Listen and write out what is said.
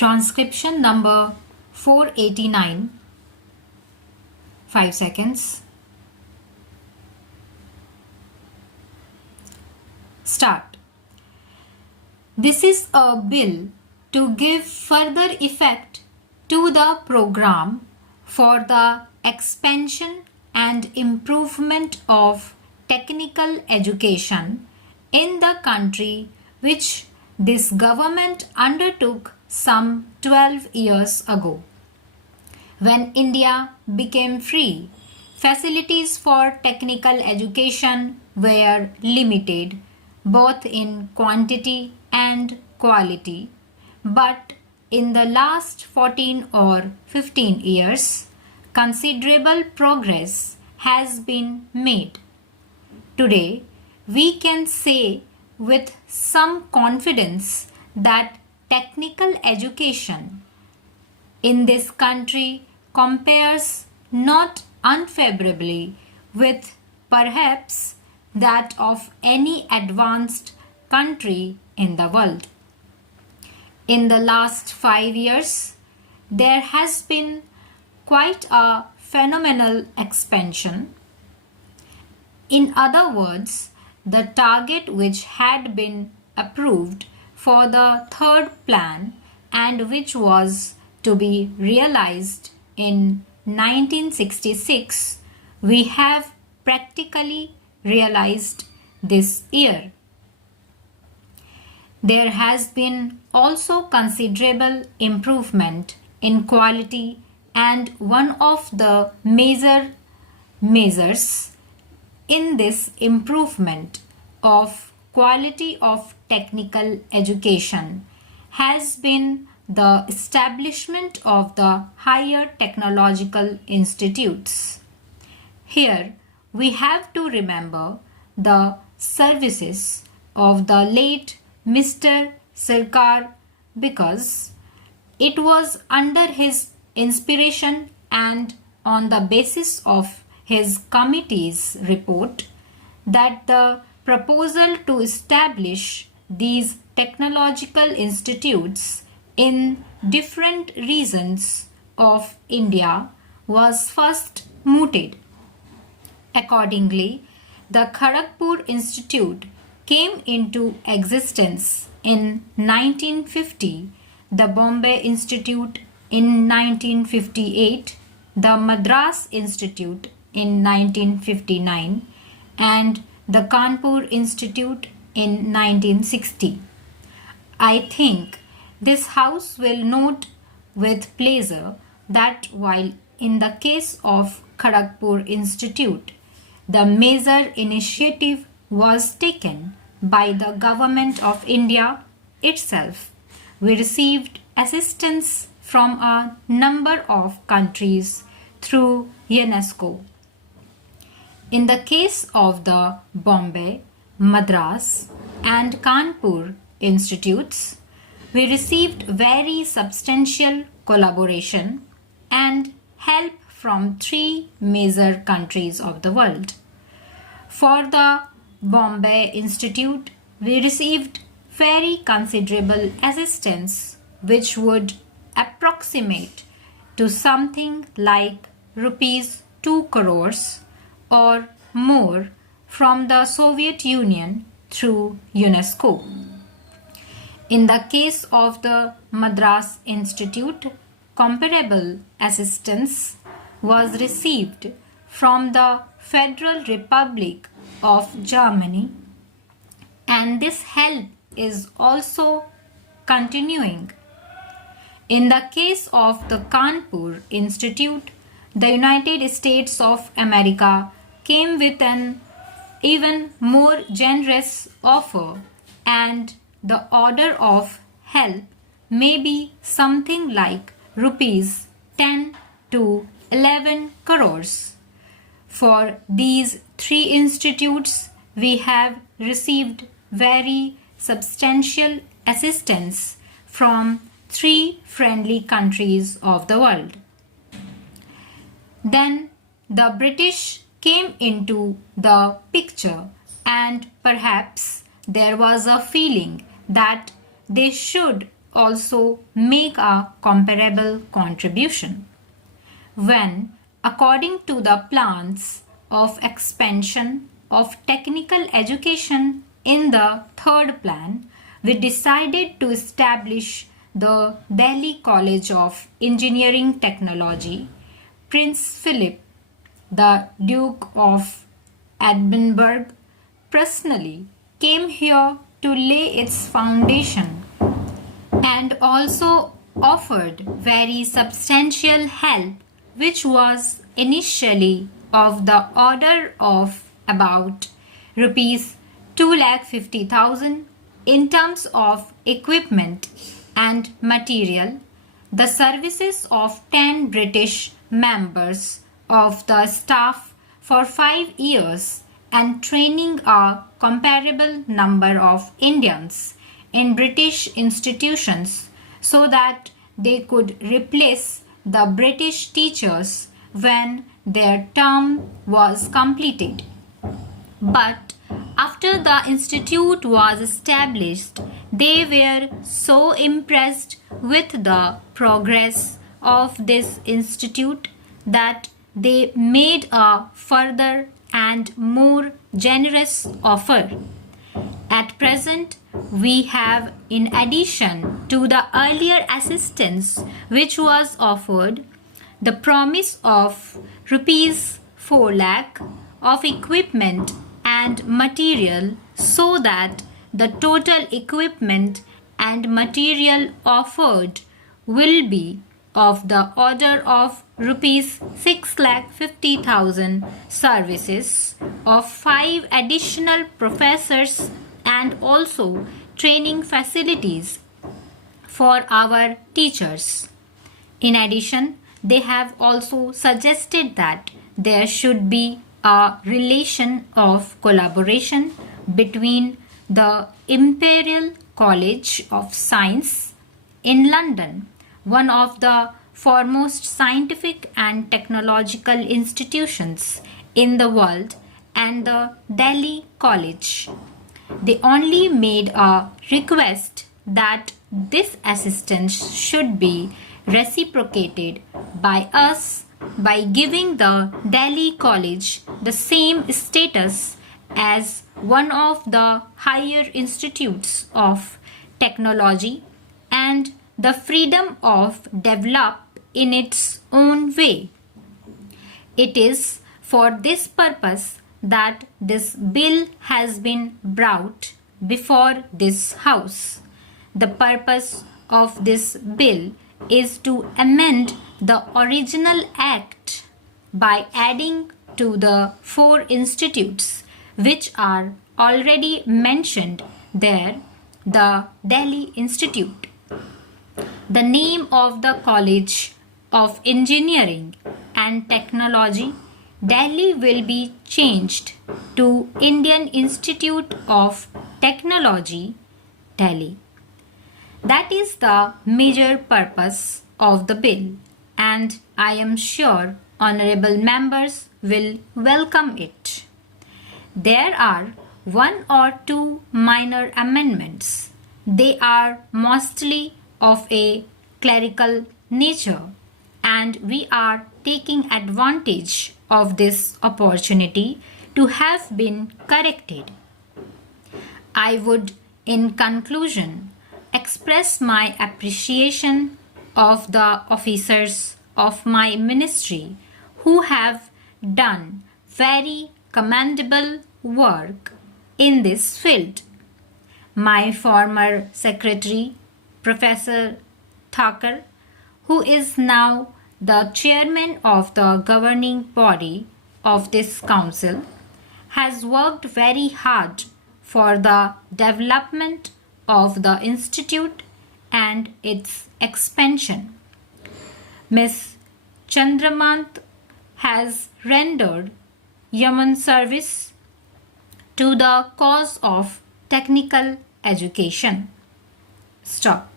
Transcription number 489. 5 seconds. Start. This is a bill to give further effect to the program for the expansion and improvement of technical education in the country, which this government undertook some 12 years ago. When India became free, facilities for technical education were limited both in quantity and quality, but in the last 14 or 15 years, considerable progress has been made. Today, we can say with some confidence that technical education in this country compares not unfavorably with perhaps that of any advanced country in the world. In the last 5 years, there has been quite a phenomenal expansion. In other words, the target which had been approved for the third plan and which was to be realized in 1966, we have practically realized this year. There has been also considerable improvement in quality, and one of the major measures in this improvement of quality of technical education has been the establishment of the higher technological institutes. Here we have to remember the services of the late Mr. Sarkar, because it was under his inspiration and on the basis of his committee's report that the proposal to establish these technological institutes in different regions of India was first mooted. Accordingly, the Kharagpur Institute came into existence in 1950, the Bombay Institute in 1958, the Madras Institute in 1959, and the Kanpur Institute in 1960. I think this House will note with pleasure that while in the case of Kharagpur Institute, the major initiative was taken by the Government of India itself, we received assistance from a number of countries through UNESCO. In the case of the Bombay, Madras and Kanpur institutes, we received very substantial collaboration and help from 3 major countries of the world. For the Bombay Institute, we received very considerable assistance, which would approximate to something like rupees 2 crores or more from the Soviet Union through UNESCO. In the case of the Madras Institute, comparable assistance was received from the Federal Republic of Germany, and this help is also continuing. In the case of the Kanpur Institute, the United States of America came with an even more generous offer, and the order of help may be something like rupees 10 to 11 crores. For these 3 institutes, we have received very substantial assistance from 3 friendly countries of the world. Then the British came into the picture, and perhaps there was a feeling that they should also make a comparable contribution. When, according to the plans of expansion of technical education in the third plan, we decided to establish the Delhi College of Engineering Technology, Prince Philip, the Duke of Edinburgh, personally came here to lay its foundation and also offered very substantial help, which was initially of the order of about rupees 2,50,000 in terms of equipment and material. The services of 10 British members of the staff for 5 years and training a comparable number of Indians in British institutions so that they could replace the British teachers when their term was completed. But after the institute was established, they were so impressed with the progress of this institute that they made a further and more generous offer. At present, we have, in addition to the earlier assistance which was offered, the promise of rupees 4 lakh of equipment and material, so that the total equipment and material offered will be of the order of rupees 6,50,000, services of 5 additional professors and also training facilities for our teachers. In addition, they have also suggested that there should be a relation of collaboration between the Imperial College of Science in London, one of the foremost scientific and technological institutions in the world, and the Delhi College. They only made a request that this assistance should be reciprocated by us by giving the Delhi College the same status as one of the higher institutes of technology and the freedom of develop in its own way. It is for this purpose that this bill has been brought before this House. The purpose of this bill is to amend the original Act by adding to the 4 institutes which are already mentioned there the Delhi Institute. The name of the College of Engineering and Technology, Delhi, will be changed to Indian Institute of Technology, Delhi. That is the major purpose of the bill, and I am sure honorable members will welcome it. There are 1 or 2 minor amendments. They are mostly of a clerical nature, and we are taking advantage of this opportunity to have been corrected. I would, in conclusion, express my appreciation of the officers of my ministry who have done very commendable work in this field. My former secretary, Professor Thakur, who is now the chairman of the governing body of this council, has worked very hard for the development of the institute and its expansion. Ms. Chandramant has rendered yeoman service to the cause of technical education. Stop.